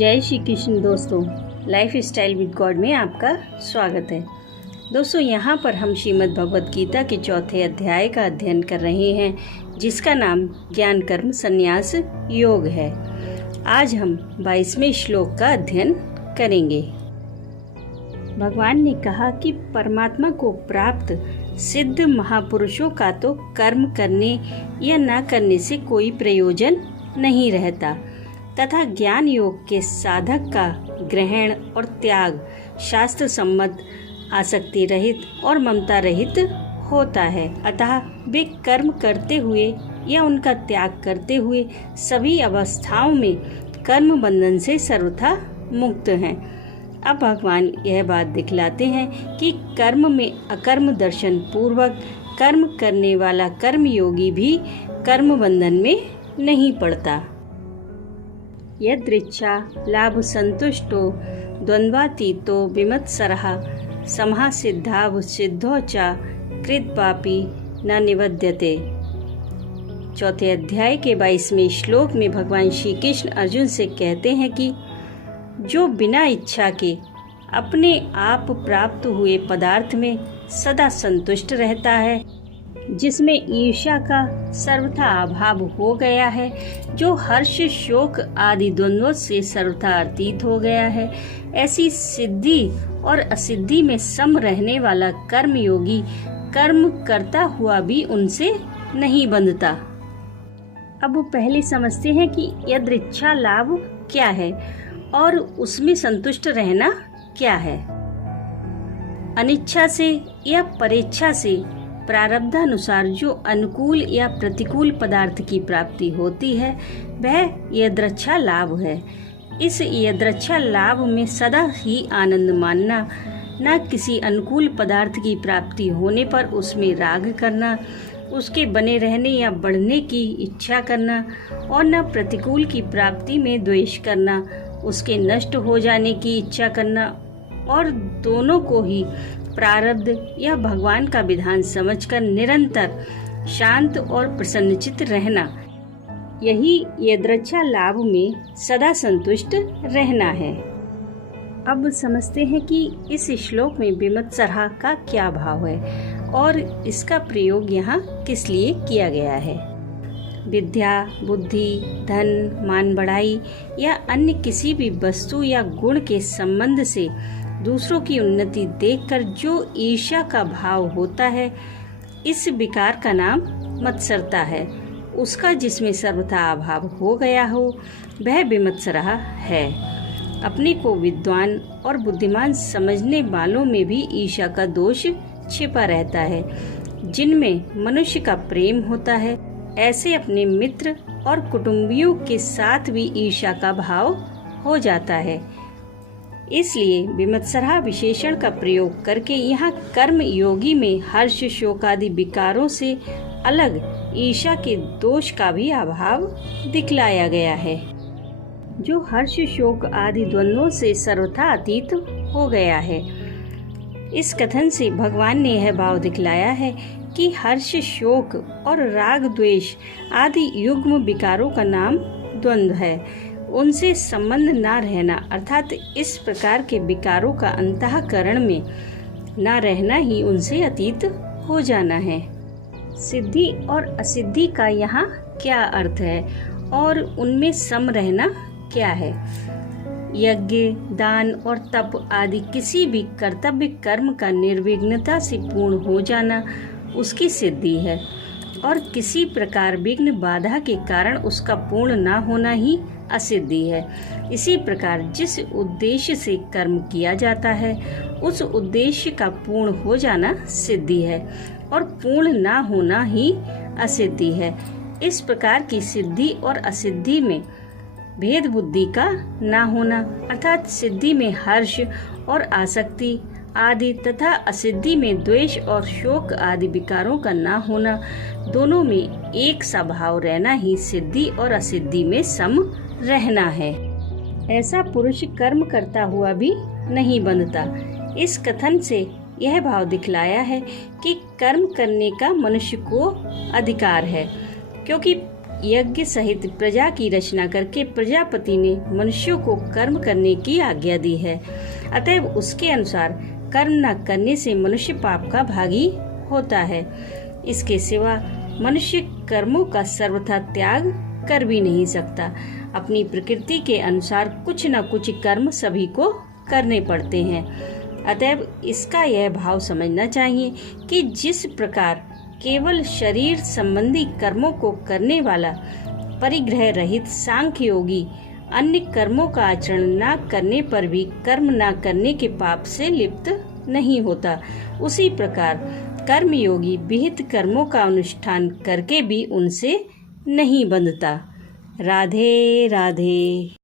जय श्री कृष्ण दोस्तों, life style with God में आपका स्वागत है। दोस्तों, यहाँ पर हम श्रीमद् भगवद गीता के चौथे अध्याय का अध्ययन कर रहे हैं, जिसका नाम ज्ञान कर्म संन्यास योग है। आज हम 22वें श्लोक का अध्ययन करेंगे। भगवान ने कहा कि परमात्मा को प्राप्त सिद्ध महापुरुषों का तो कर्म करने या न करने से कोई प्रयोजन नहीं रहता, तथा ज्ञान योग के साधक का ग्रहण और त्याग शास्त्र सम्मत, आसक्ति रहित और ममता रहित होता है। अतः वे कर्म करते हुए या उनका त्याग करते हुए सभी अवस्थाओं में कर्म बंधन से सर्वथा मुक्त हैं। अब भगवान यह बात दिखलाते हैं कि कर्म में अकर्म दर्शन पूर्वक कर्म करने वाला कर्मयोगी भी कर्म बंधन में नहीं पड़ता। यदृच्छा लाभ संतुष्टो द्वंद्वातीतो विमत्सरः समः सिद्धाव सिद्धो च कृत पापी न निवद्यते। चौथे अध्याय के 22वें श्लोक में भगवान श्री कृष्ण अर्जुन से कहते हैं कि जो बिना इच्छा के अपने आप प्राप्त हुए पदार्थ में सदा संतुष्ट रहता है, जिसमें ईर्ष्या का सर्वथा अभाव हो गया है, जो हर्ष शोक आदि द्वंद्वों से सर्वथा अतीत हो गया है, ऐसी सिद्धि और असिद्धि में सम रहने वाला कर्मयोगी कर्म करता हुआ भी उनसे नहीं बंधता। अब वो पहले समझते हैं कि यदृच्छा लाभ क्या है और उसमें संतुष्ट रहना क्या है। अनिच्छा से या परेच्छा से प्रारब्धानुसार जो अनुकूल या प्रतिकूल पदार्थ की प्राप्ति होती है, वह यदृच्छा लाभ है। इस यदृच्छा लाभ में सदा ही आनंद मानना, न किसी अनुकूल पदार्थ की प्राप्ति होने पर उसमें राग करना, उसके बने रहने या बढ़ने की इच्छा करना, और न प्रतिकूल की प्राप्ति में द्वेष करना, उसके नष्ट हो जाने की इच्छा करना, और दोनों को ही प्रारब्ध या भगवान का विधान समझकर निरंतर शांत और प्रसन्नचित्त रहना, यही यदृच्छा लाभ में सदा संतुष्ट रहना है। अब समझते हैं कि इस श्लोक में विमत्सरः का क्या भाव है और इसका प्रयोग यहाँ किस लिए किया गया है। विद्या, बुद्धि, धन, मान बढ़ाई या अन्य किसी भी वस्तु या गुण के संबंध से दूसरों की उन्नति देखकर जो ईर्ष्या का भाव होता है, इस विकार का नाम मत्सरता है। उसका जिसमें सर्वथा अभाव हो गया हो, वह विमत्सरः है। अपने को विद्वान और बुद्धिमान समझने वालों में भी ईर्ष्या का दोष छिपा रहता है। जिनमें मनुष्य का प्रेम होता है, ऐसे अपने मित्र और कुटुंबियों के साथ भी ईर्ष्या का भाव हो जाता है। इसलिए विमत्सरः विशेषण का प्रयोग करके यहाँ कर्म योगी में हर्ष शोक आदि विकारों से अलग ईर्ष्या के दोष का भी अभाव दिखलाया गया है, जो हर्ष शोक आदि द्वंद्वों से सर्वथा अतीत हो गया है। इस कथन से भगवान ने यह भाव दिखलाया है कि हर्ष शोक और राग द्वेष आदि युग्म विकारों का नाम द्वंद्व है। उनसे संबंध न रहना अर्थात इस प्रकार के विकारों का अंतःकरण में न रहना ही उनसे अतीत हो जाना है। सिद्धि और असिद्धि का यहाँ क्या अर्थ है और उनमें सम रहना क्या है। यज्ञ, दान और तप आदि किसी भी कर्तव्य कर्म का निर्विघ्नता से पूर्ण हो जाना उसकी सिद्धि है, और किसी प्रकार विघ्न बाधा के कारण उसका पूर्ण न होना ही असिद्धि है। इसी प्रकार जिस उद्देश्य से कर्म किया जाता है, उस उद्देश्य का पूर्ण हो जाना सिद्धि है, और पूर्ण न होना ही असिद्धि है। इस प्रकार की सिद्धि और असिद्धि में भेद बुद्धि का न होना अर्थात सिद्धि में हर्ष और आसक्ति आदि तथा असिद्धि में द्वेष और शोक आदि विकारों का न होना, दोनों में एक सा भाव रहना ही सिद्धि और असिद्धि में सम रहना है। ऐसा पुरुष कर्म करता हुआ भी नहीं बंधता। इस कथन से यह भाव दिखलाया है कि कर्म करने का मनुष्य को अधिकार है, क्योंकि यज्ञ सहित प्रजा की रचना करके प्रजापति ने मनुष्यों को कर्म करने की आज्ञा दी है। अतएव उसके अनुसार कर्म न करने से मनुष्य पाप का भागी होता है। इसके सिवा मनुष्य कर्मों का सर्वथा त्याग कर भी नहीं सकता। अपनी प्रकृति के अनुसार कुछ न कुछ कर्म सभी को करने पड़ते हैं। अतएव इसका यह भाव समझना चाहिए कि जिस प्रकार केवल शरीर संबंधी कर्मों को करने वाला परिग्रह रहित सांख्य योगी अन्य कर्मों का आचरण न करने पर भी कर्म न करने के पाप से लिप्त नहीं होता, उसी प्रकार कर्म योगी विहित कर्मों का अनुष्ठान करके भी उनसे नहीं बंधता। राधे राधे।